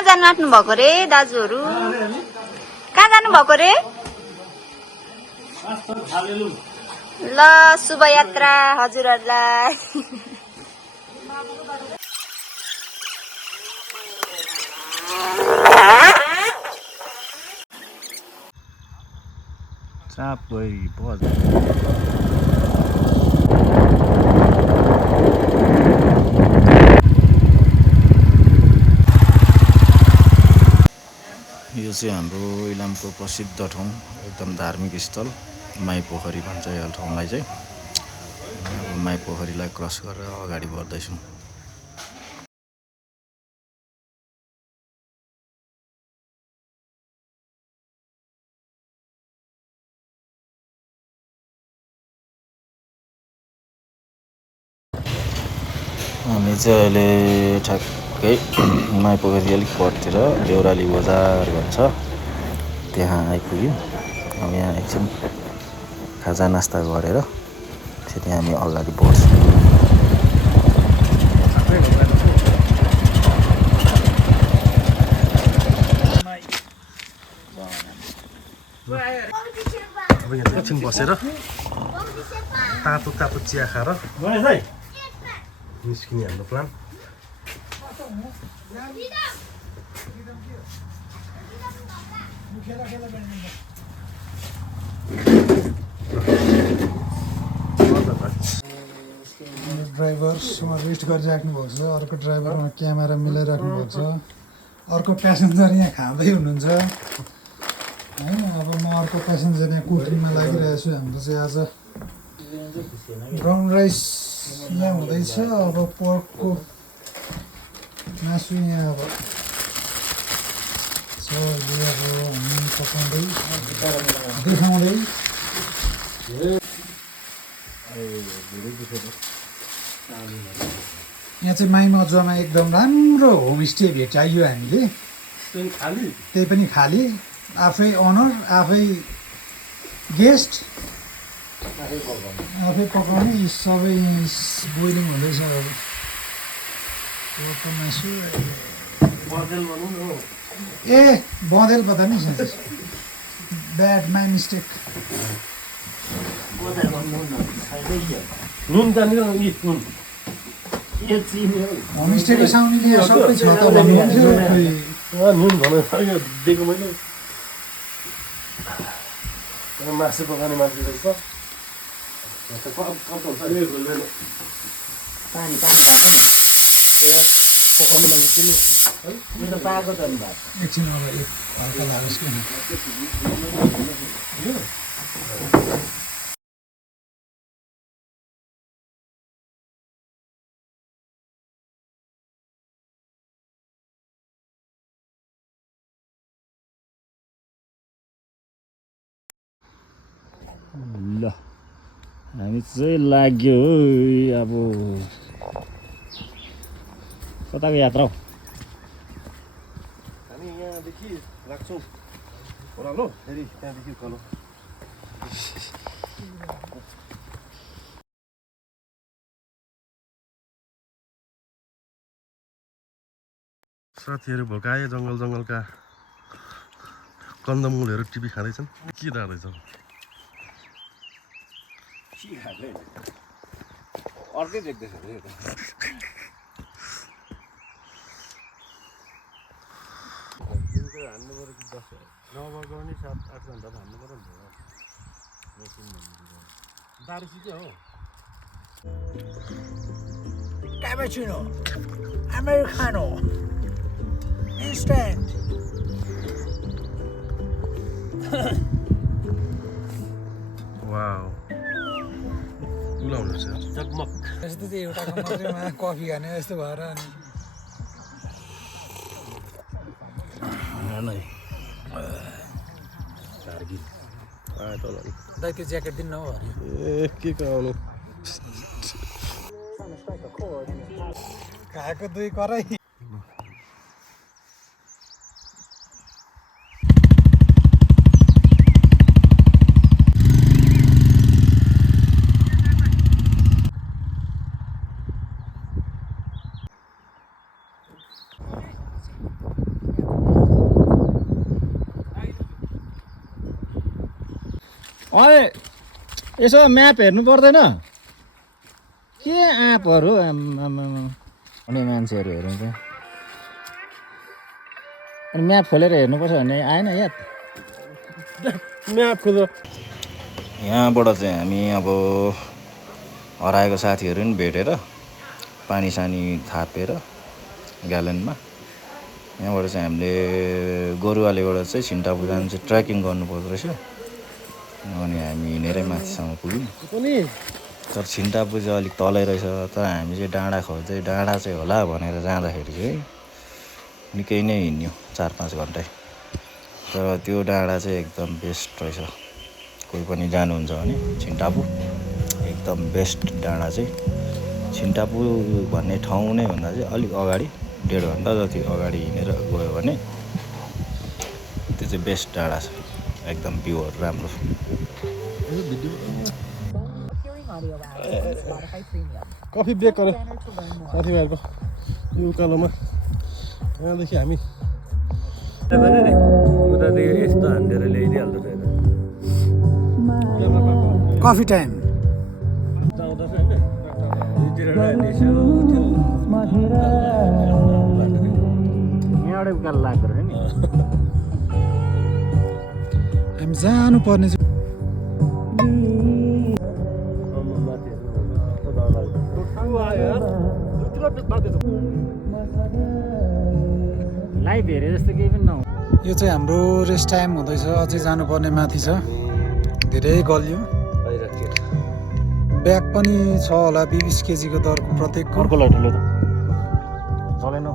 कहाँ जानु आँट्नु भएको रे दाजुहरू? कहाँ जानु भएको रे? ल शुभ यात्रा हजुरहरूलाई। Sapoi bos. यो चाहिँ हाम्रो इलामको प्रसिद्ध ठाउँ, एकदम धार्मिक स्थल माई पोखरी भन्छ यो ठाउँलाई चाहिँ। अब माई पोखरीलाई क्रस गरेर अगाडि बढ्दैछौँ। हामी चाहिँ अहिले ठ्याक्कै माई पोखरी अलिक परतिर देउराली बजार भन्छ त्यहाँ आइपुग्यौँ। अब यहाँ एकछिन खाजा नास्ता गरेर फेरि हामी अगाडि बढ्छौँ। अब यहाँ एकछिन बसेर तातो तातो चिया खाएर निस्किने हाम्रो प्लान। ड्राइभरसँग रेस्ट गरिराख्नु भएको छ, अर्को ड्राइभरमा क्यामेरा मिलाइराख्नु भएको छ, अर्को प्यासेन्जर यहाँ खाँदै हुनुहुन्छ होइन। अब म अर्को प्यासेन्जर यहाँ कोठरीमा लागिरहेको छु। हाम्रो चाहिँ आज ब्राउन राइस यहाँ हुँदैछ। अब पोर्कको मासु यहाँ अब सब्जी अब हामी पकाउँदै देखाउँदै। यहाँ चाहिँ माई मजुवामा एकदम राम्रो होमस्टे भेटाइयो हामीले। त्यही पनि खाली, आफै ओनर, आफै गेस्ट, आफै पकाउने। यी सबै बोइलिङ हुँदैछ। अब पोर्कको मासु ए बँदेल पता नि साँच्चै ब्याड माई मिस्टेक। होमस्टेको साउनीले यहाँ सबै छ त भन्नुहुन्थ्यो। नुन भनेर दिएको मैले मासु पकाउने मान्छे रहेछ। पानी पानी पकाउनु लागि किन यो त पाएको त नि भात एकछिन अब एक हल्का लागोस् किन। ल हामी चाहिँ लाग्यो अब कताको यात्रा हो? हामी यहाँदेखि लाग्छौँ ओह्रालो, फेरि त्यहाँदेखि उकालो। साथीहरू भोकाए जङ्गलका कन्दमुलहरू टिभी खाँदैछन्। के डाँदैछ? अर्कै देख्दैछ हान्नु पऱ्यो कि 10 नभएको नि 7-8 घन्टा त हान्नु पऱ्यो नि त। मेसिन दारु सिक्यो हो। Cappuccino, americano, instant. वाउ उलाउनु छ जगमग। यस्तो चाहिँ एउटाको मात्रै कफी खाने यस्तो भएर अनि दाइ त्यो ज्याकेट दिनु न हौ अरे। ए के आउनु खाएको दुई कराई। अरे यसो म्याप हेर्नु पर्दैन के एपहरू अनि मान्छेहरू हेरौँ त अनि म्याप खोलेर हेर्नुपर्छ भन्ने आएन याद म्याप खोलो यहाँबाट चाहिँ हामी अब हराएको साथीहरू पनि भेटेर पानी सानी थापेर ग्यालनमा यहाँबाट चाहिँ हामीले गोरुवालीबाट चाहिँ छिन्टापु जानु चाहिँ ट्रेकिङ गर्नुपर्दो रहेछ अनि हामी हिँडेरै माथिसम्म पुग्यौँ पनि तर छिन्टापु चाहिँ अलिक तलै रहेछ तर हामी चाहिँ डाँडा खोज्दै डाँडा चाहिँ होला भनेर जाँदाखेरि चाहिँ निकै नै हिँड्यो 4-5 घन्टै तर त्यो डाँडा चाहिँ एकदम बेस्ट रहेछ कोही पनि जानुहुन्छ भने छिन्टापु एकदम बेस्ट डाँडा चाहिँ छिन्टापु भन्ने ठाउँ नै भन्दा चाहिँ अलिक अगाडि 1.5 घन्टा जति अगाडि हिँडेर गयो भने त्यो चाहिँ बेस्ट डाँडा छ एकदम भ्यूहरू राम्रो कफी ब्रेक गर्यो साथीभाइहरूको यो उकालोमा यहाँदेखि हामी उतादेखि यस्तो हान्दिएर ल्याइदिइहाल्दो रहेछ कफी टाइम आउँदा चाहिँ होइन यहाँबाटै उकालो लाग्दो रहेछ नि हामी जानुपर्ने चाहिँ लाइभ हेरे जस्तो केही पनि नहुँ यो चाहिँ हाम्रो रेस्ट टाइम हुँदैछ अझै जानुपर्ने माथि छ धेरै गलियो ब्याग पनि छ होला 20 केजीको दरको प्रत्येकको अर्को लैठुलो त चलेन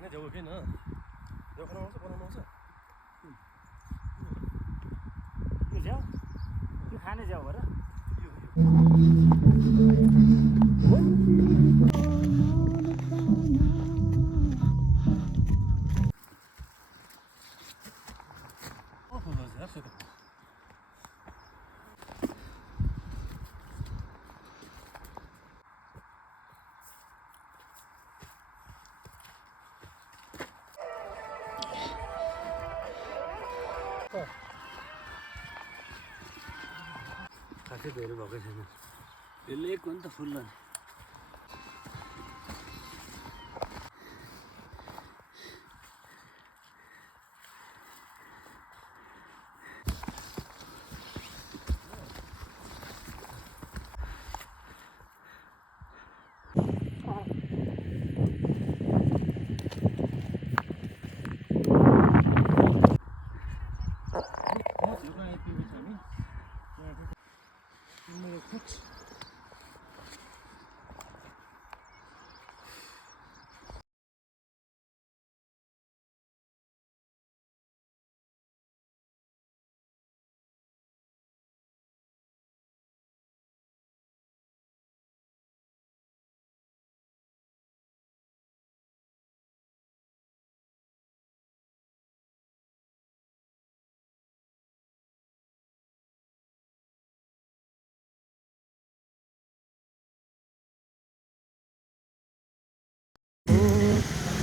खाने झ्याउ किन झ्याउ बनाउनु आउँछ त्यो खाने जाऊ भएर खासै धेरै भएकै छैन यो लेक हो नि त फुल्ल नि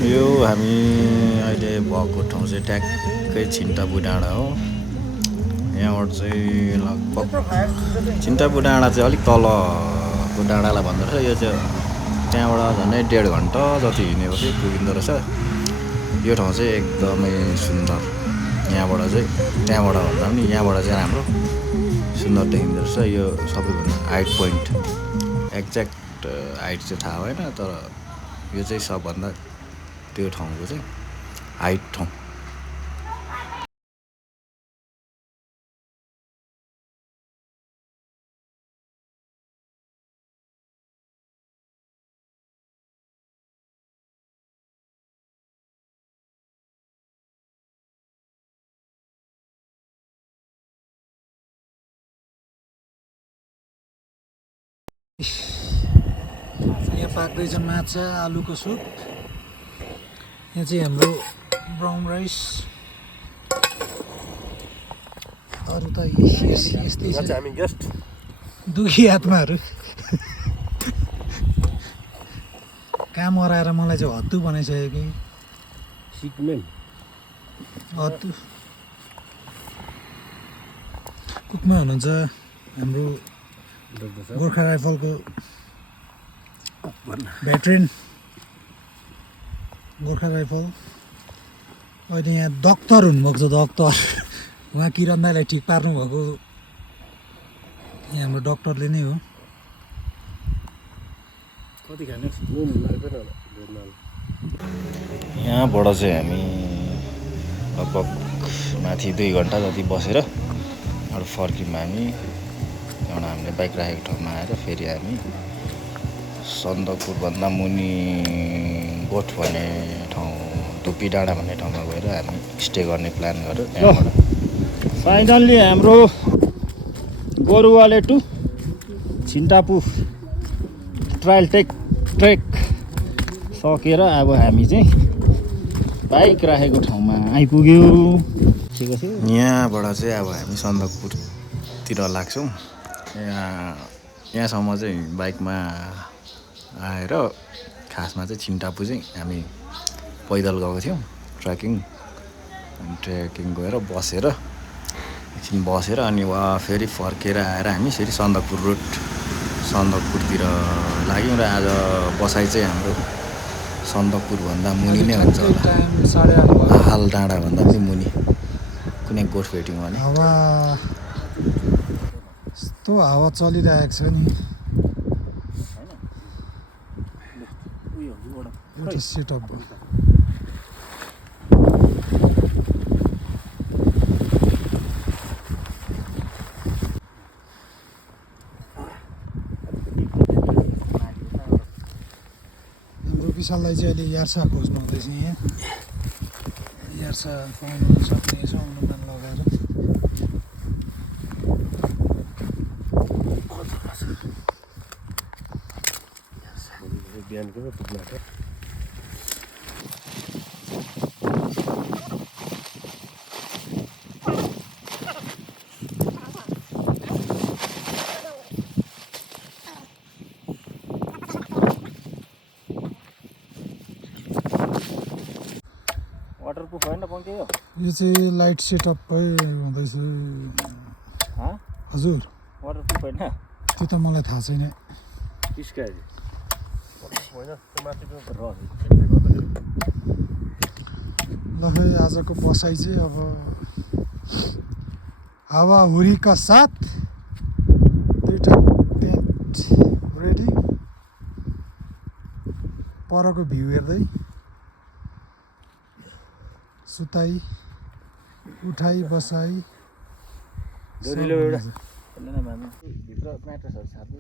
यो हामी अहिले भएको ठाउँ चाहिँ ट्याक्कै छिन्टापु डाँडा हो यहाँबाट चाहिँ लगभग छिन्टापु डाँडा चाहिँ अलिक तलको डाँडालाई भन्दो रहेछ यो चाहिँ त्यहाँबाट झन्डै 1.5 घन्टा जति हिँडेपछि पुगिँदो रहेछ यो ठाउँ चाहिँ एकदमै सुन्दर यहाँबाट चाहिँ त्यहाँबाट भन्दा पनि यहाँबाट चाहिँ राम्रो सुन्दर देखिँदो रहेछ यो सबैभन्दा हाइट पोइन्ट एक्ज्याक्ट हाइट चाहिँ थाहा भएन तर यो चाहिँ सबभन्दा त्यो ठाउँको चाहिँ हाइट ठाउँ यहाँ पाक्दैछ माछा आलुको सुप। यहाँ चाहिँ हाम्रो ब्राउन राइस। अरू त यस्तै छ। हामी गेस्ट दुखी आत्माहरू काम गराएर मलाई चाहिँ हत्तु बनाइसक्यो कि सिकमेन हत्तु। कुकमा हुनुहुन्छ हाम्रो गोर्खा राइफलको भेटरेन गोर्खा राइफल। अहिले यहाँ डक्टर हुनुभएको छ डक्टर। उहाँ किरण दाईलाई ठिक पार्नु भएको यहाँ हाम्रो डक्टरले नै हो। कति खाने यहाँबाट चाहिँ हामी लगभग माथि 2 घन्टा जति बसेर फर्क्यौँ हामी। त्यहाँबाट हामीले बाइक राखेको ठाउँमा आएर फेरि हामी सन्दकपुरभन्दा मुनि गोठ भन्ने ठाउँ धुप्पी डाँडा भन्ने ठाउँमा गएर हामी स्टे गर्ने प्लान गर्यो। त्यहाँबाट फाइनल्ली हाम्रो गोरुवाले टु छिन्टापु ट्रायल ट्रेक सकेर अब हामी चाहिँ बाइक राखेको ठाउँमा आइपुग्यौँ। यहाँबाट चाहिँ अब हामी सन्दकपुरतिर लाग्छौँ। यहाँसम्म चाहिँ बाइकमा आएर खासमा चाहिँ छिन्टापु चाहिँ हामी पैदल गएको थियौँ ट्रेकिङ गएर बसेर एकछिन बसेर अनि फेरि फर्केर आएर हामी फेरि सन्दकपुरतिर लाग्यौँ। र आज बसाइ चाहिँ हाम्रो सन्दकपुरभन्दा मुनि नै हुन्छ होला। टाइम 8:30 हाल डाँडाभन्दा पनि मुनि कुनै गोठ भेट्यौँ भने। हावा यस्तो हावा चलिरहेको छ नि। एउटा सेटअप भयो। हाम्रो विशाललाई चाहिँ अहिले यार्सा खोज्नु हुँदैछ। यहाँ यार्सा पाउनु सक्ने यसो अनुदान लगाएर। बिहानको पुग्न वाटरप्रुफ होइन पङ्के यो यो चाहिँ लाइट सेटअपै हुँदैछ हजुर। वाटरप्रुफ होइन त्यो त मलाई थाहा छैन। पिस्कायो होइन त्यो माथि ल खै आजको बसाइ चाहिँ अब हावाहुरीका साथ 2टा टेन्ट रेडी। परको भ्यू हेर्दै सुताइ उठाइ बसाइ डोरीलो एउटा भित्र म्याट्रेसहरू छाप्दै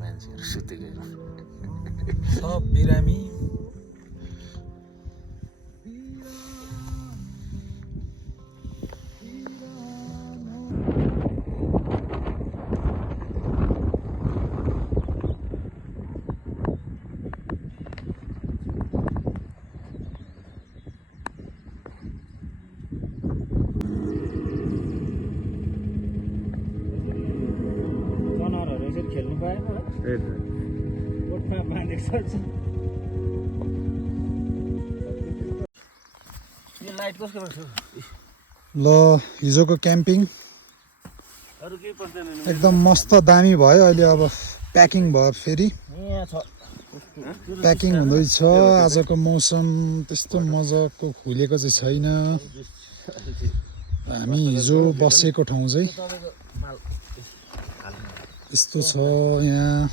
मान्छेहरू सुतेको सब बिरामी। जनावरहरू यसरी खेल्नु पाएन होला। कोठमा बाँधेको छ। यो लाइट कसको रहेछ? ल हिजोको क्याम्पिङ अरू केही पर्दैन नि। एकदम मस्त दामी भयो। अहिले अब प्याकिङ भयो। फेरि यहाँ छ प्याकिङ हुँदैछ। आजको मौसम त्यस्तो मजाको खुलेको चाहिँ छैन। हामी हिजो बसेको ठाउँ चाहिँ यस्तो छ। यहाँ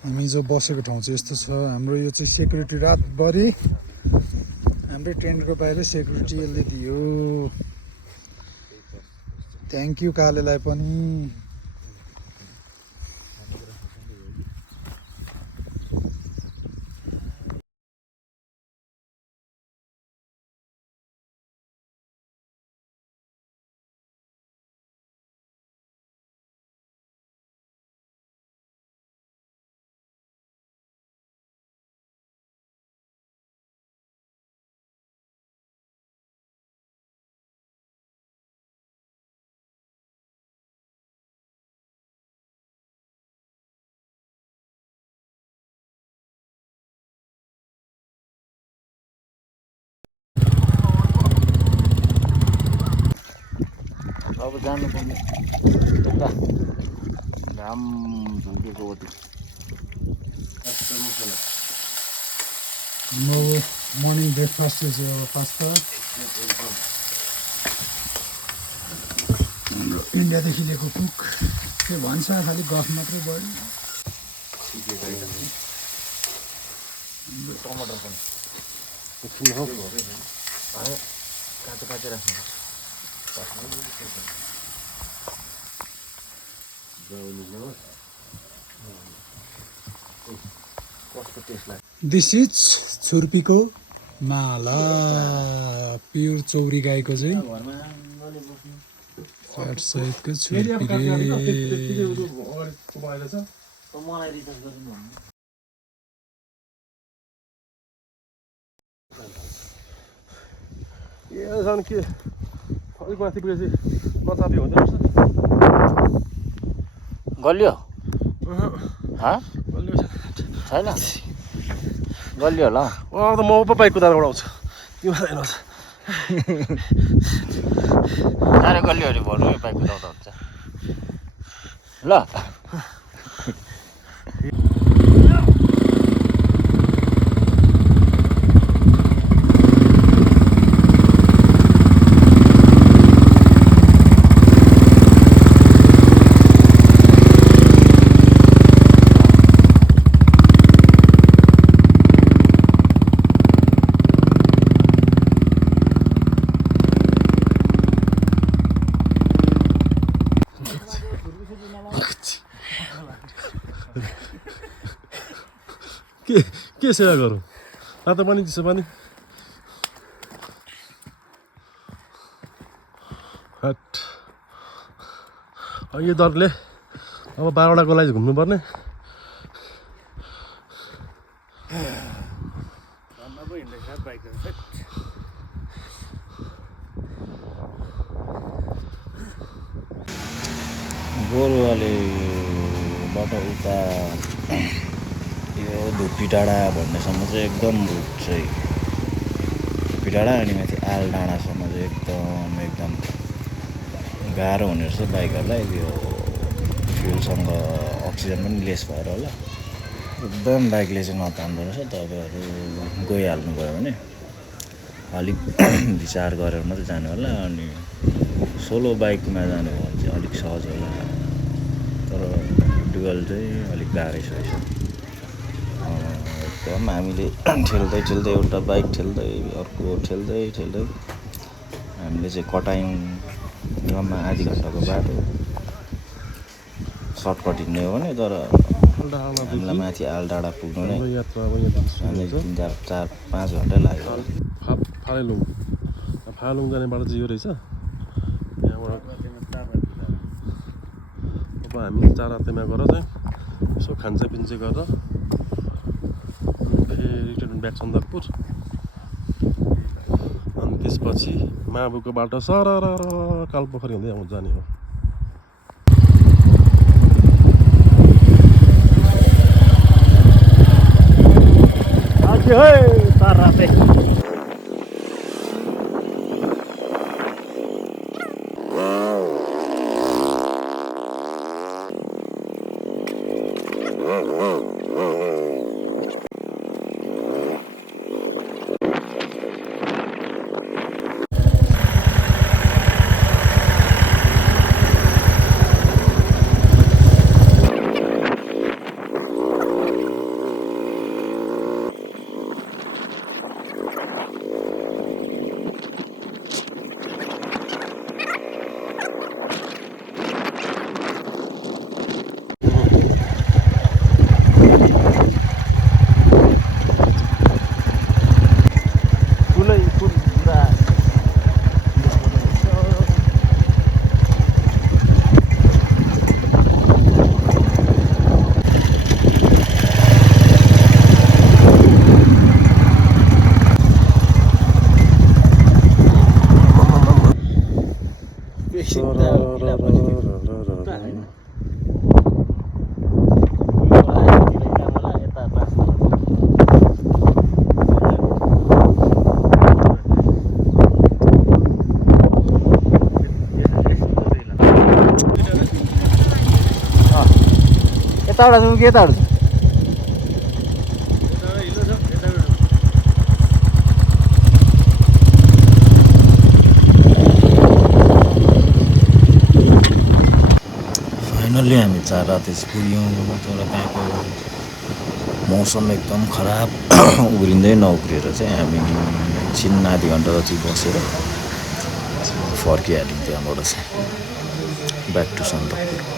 हामी जो बसेको ठाउँ चाहिँ यस्तो छ। हाम्रो यो चाहिँ सेक्युरिटी रातभरि हाम्रै टेन्टको बाहिर सेक्युरिटी यसले दियो। थ्याङ्क यू कालेलाई पनि। अब जानुपर्ने यता घाम झुल्केको ओटी नो मर्निङ ब्रेकफास्ट इज पास्ता। हाम्रो इन्डियादेखि ल्याएको कुक के भन्छ खालि गफ मात्रै बढी। टमाटर पनि काँचो काँचो राख्नु कस्तो टेस्ट लाग्छ। दिस इज छुर्पीको माला, प्योर चौरी गाईको चाहिँ फ्याट सहितको छुर्पी रे। मलाई रिचार्ज गर्नु झन् के अलिक माथि पुगेपछि नचापी हुँदैन रहेछ। गलियो बलियो छैन गलियो होला त म पो बाइक कुदाएर उडाउँछु त्यो हेर्नुहोस्। साह्रै गलियो अरे भन्नु बाइक कुदाउँदा हुन्छ ल। के सेवा गरौँ तातो पानी चिसो पानी हट। यो दरले अब 12वटाको लागि घुम्नुपर्ने। गोरुवालेबाट उता यो धुप्पी डाँडा भन्नेसम्म चाहिँ एकदम रुट चाहिँ धुप्पी डाँडा अनि माथि आल डाँडासम्म चाहिँ एकदम गाह्रो हुने रहेछ बाइकहरूलाई। यो फ्युलसँग अक्सिजन पनि लेस भएर होला एकदम बाइकले चाहिँ नतान्दो रहेछ। तपाईँहरू गइहाल्नु भयो भने अलिक विचार गरेर मात्रै जानु होला। अनि सोलो बाइकमा जानु भयो भने चाहिँ अलिक सहज होला, तर डुअल चाहिँ अलिक गाह्रै छ। एकदम हामीले ठेल्दै एउटा बाइक ठेल्दै अर्को ठेल्दै हामीले चाहिँ कटायौँ। जम्मा आधी घन्टाको बाटो सर्टकट हिँड्ने हो भने, तर हामीलाई माथि आल डाँडा पुग्नु नै हामीले 4-5 घन्टा लाग्यो। फालुङ जाने बाटो चाहिँ यो रहेछ। यहाँबाट अब हामी 4 हातेमा गएर चाहिँ यसो खान्छ गरेर फेरि रिटर्न ब्याक सन्दकपुर। अनि त्यसपछि माबुको बाटो सरर कालपोखरी हुँदै आउँछ जाने हो। यताबाट जाउँ कि यताबाट जाउँ? फाइनल्ली हामी 4 राति पुग्यौँ तर त्यहाँको मौसम एकदम खराब उग्रिँदै नउग्रिएर चाहिँ हामी एकछिन आधी घन्टा जति बसेर फर्किहाल्यौँ त्यहाँबाट चाहिँ ब्याक टु सन्दकपुर।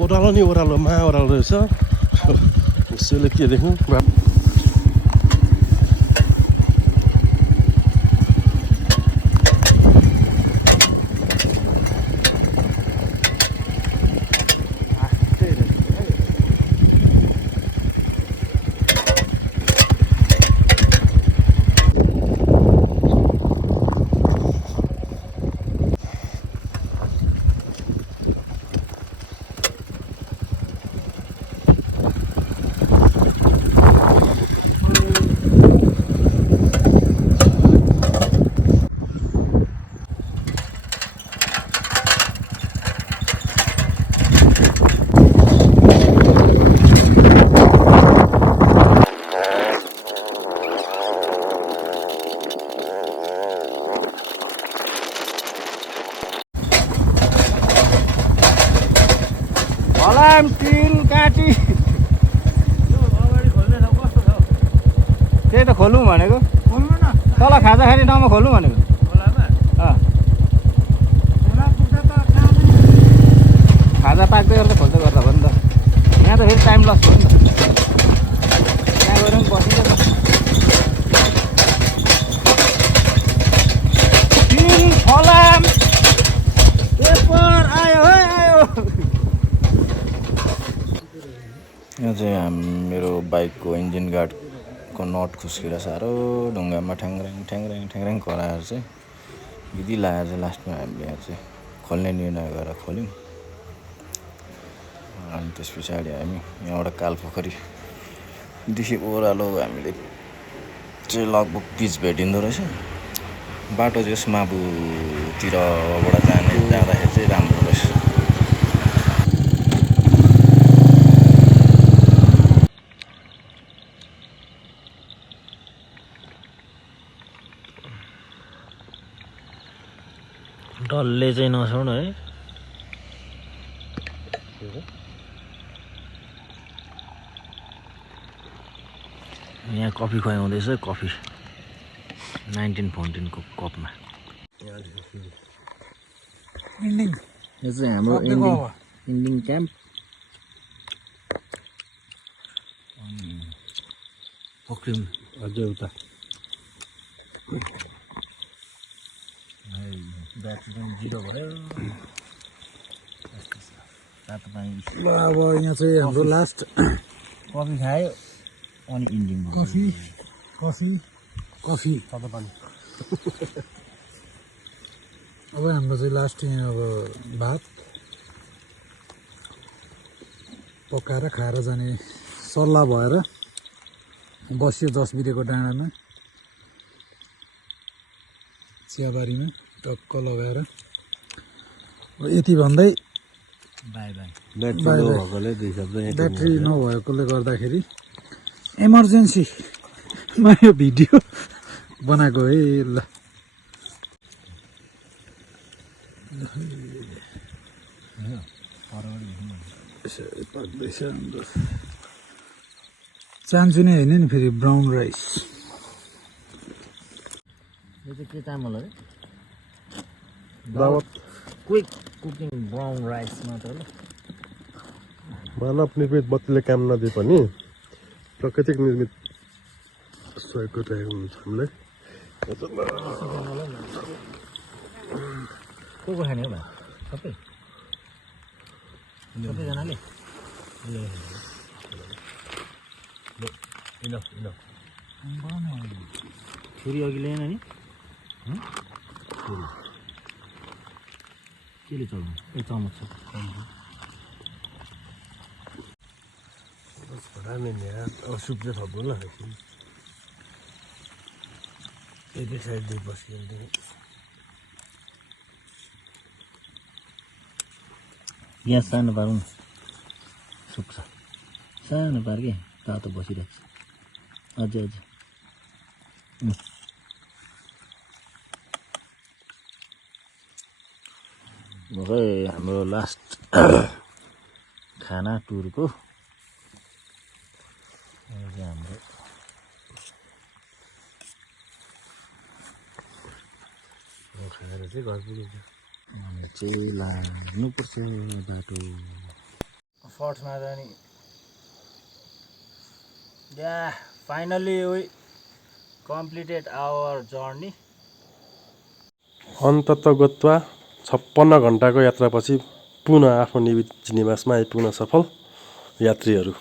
ओह्रालो नि ओह्रालो ओह्रालो रहेछ यसैले के देख्नु फलाम टिन काटी त्यही त खोलौँ भनेको तल खाजा खाने ठाउँमा खोलौँ भनेको खाजा पाक्दै गर्दा खोल्दै गर्दा भयो नि त यहाँ त फेरि टाइम लस भयो नि त त्यहाँ गएर पनि बसिन्छ टिन फलाम पेपर आयो है आयो। यहाँ चाहिँ मेरो बाइकको इन्जिन गार्डको नट खुस्केर साह्रो ढुङ्गामा ठ्याङ्ग्राङ ठ्याङ्ग्राङ ठ्याङ्ग्राङ कराएर चाहिँ विधि लगाएर चाहिँ लास्टमा हामीले यहाँ चाहिँ खोल्ने निर्णय गरेर खोल्यौँ। अनि त्यस पछाडि हामी यहाँबाट कालपोखरीदेखि ओह्रालो हामीले चाहिँ लगभग पिच भेटिँदो रहेछ। बाटो चाहिँ यस माबुतिरबाट जाँदाखेरि चाहिँ राम्रो रहेछ। डल्ले चाहिँ नछौँ है। यहाँ कफी खुवाउँदैछ कफी 1914 को कपमा। यो चाहिँ हाम्रो इन्डिङ क्याम्प। पक्रिम अझै उता ब्याट्री पनि 0 भयो तातो पानी अब यहाँ चाहिँ हाम्रो लास्ट कफी खायो अनि इन्जिन कफी तातो पानी अब हाम्रो चाहिँ लास्ट यहाँ अब भात पकाएर खाएर जाने सल्लाह भएर बस्यो 10 बिरेको डाँडामा चियाबारीमा टक्क लगाएर यति भन्दै बाई बाई ब्याट्री नभएकोले गर्दाखेरि इमर्जेन्सीमा यो भिडियो बनाएको है ल चान्चु नै होइन नि फेरि ब्राउन राइस यो चाहिँ के चामल हो दावत क्विक कुकिङ ब्राउन राइस मात्र ल मानव निर्मित बत्तीले काम नदिए पनि प्राकृतिक निर्मित सहयोगको रहेको हुन्छ हामीलाई को खाने हो भाइ सबै सबैजनाले छुरी अघि ल्याएन नि छुरी केले चलाउनु ए चमच छ अब सुप चाहिँ थप्नु ल एकै साइड बस्यो ग्यास सानो पारौँ न सुक्छ सानो पार के तातो बसिरहेको छ अझै भर्खर हाम्रो लास्ट खाना टुरको हाम्रो खाएर चाहिँ घर पुगिन्छ हामी चाहिँ लाग्नुपर्छ बाटो फर्स्टमा जाने या finally we completed our journey अन्ततगत्वा 56 घन्टाको यात्रापछि पुनः आफ्नो निवासमा आइपुग्न सफल यात्रीहरू